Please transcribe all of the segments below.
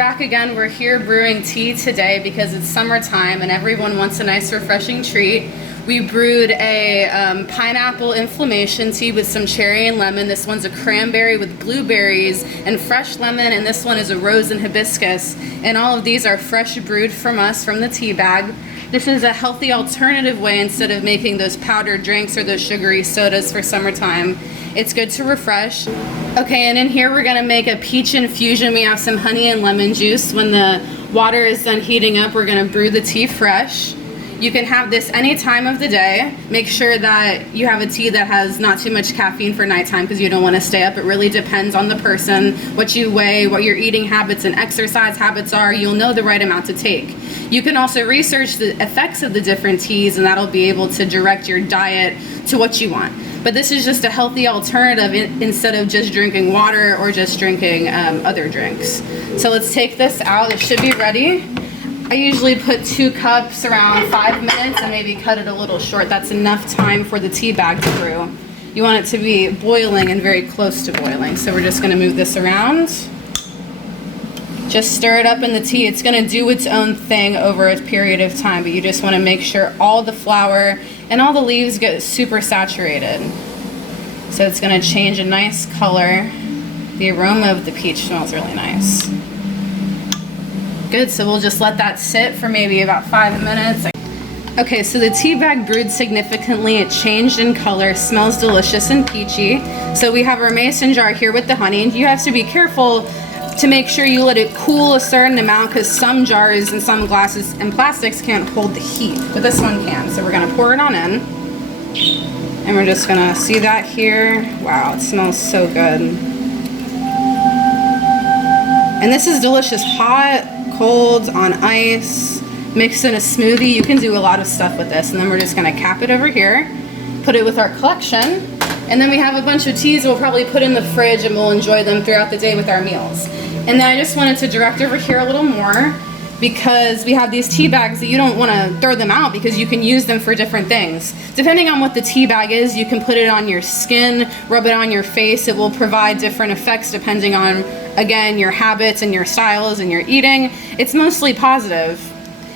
back again. We're here brewing tea today because it's summertime and everyone wants a nice refreshing treat. We brewed a pineapple inflammation tea with some cherry and lemon. This one's a cranberry with blueberries and fresh lemon, and this one is a rose and hibiscus. And all of these are fresh brewed from us, from the tea bag. This is a healthy alternative way instead of making those powdered drinks or those sugary sodas for summertime. It's good to refresh. Okay, and in here we're gonna make a peach infusion. We have some honey and lemon juice. When the water is done heating up, we're gonna brew the tea fresh. You can have this any time of the day. Make sure that you have a tea that has not too much caffeine for nighttime because you don't want to stay up. It really depends on the person, what you weigh, what your eating habits and exercise habits are. You'll know the right amount to take. You can also research the effects of the different teas, and that'll be able to direct your diet to what you want. But this is just a healthy alternative instead of just drinking water or just drinking other drinks. So let's take this out. It should be ready. I usually put 2 cups around 5 minutes and maybe cut it a little short. That's enough time for the tea bag to brew. You want it to be boiling and very close to boiling. So we're just gonna move this around. Just stir it up in the tea. It's gonna do its own thing over a period of time, but you just wanna make sure all the flour and all the leaves get super saturated. So it's gonna change a nice color. The aroma of the peach smells really nice. Good, so we'll just let that sit for maybe about 5 minutes. Okay, so the tea bag brewed significantly. It changed in color, smells delicious and peachy. So we have our mason jar here with the honey, and you have to be careful to make sure you let it cool a certain amount because some jars and some glasses and plastics can't hold the heat, but this one can. So we're gonna pour it on in, and we're just gonna see that here. Wow, it smells so good. And this is delicious, hot, cold, on ice, mixed in a smoothie. You can do a lot of stuff with this. And then we're just gonna cap it over here, put it with our collection, and then we have a bunch of teas we'll probably put in the fridge and we'll enjoy them throughout the day with our meals. And then I just wanted to direct over here a little more because we have these tea bags that you don't wanna throw them out because you can use them for different things. Depending on what the tea bag is, you can put it on your skin, rub it on your face. It will provide different effects depending on, again, your habits and your styles and your eating. It's mostly positive.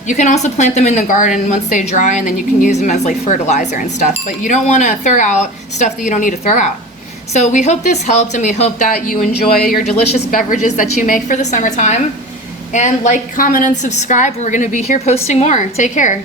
You can also plant them in the garden once they dry, and then you can use them as like fertilizer and stuff, but you don't wanna throw out stuff that you don't need to throw out. So we hope this helped, and we hope that you enjoy your delicious beverages that you make for the summertime. And like, comment, and subscribe. We're gonna be here posting more. Take care.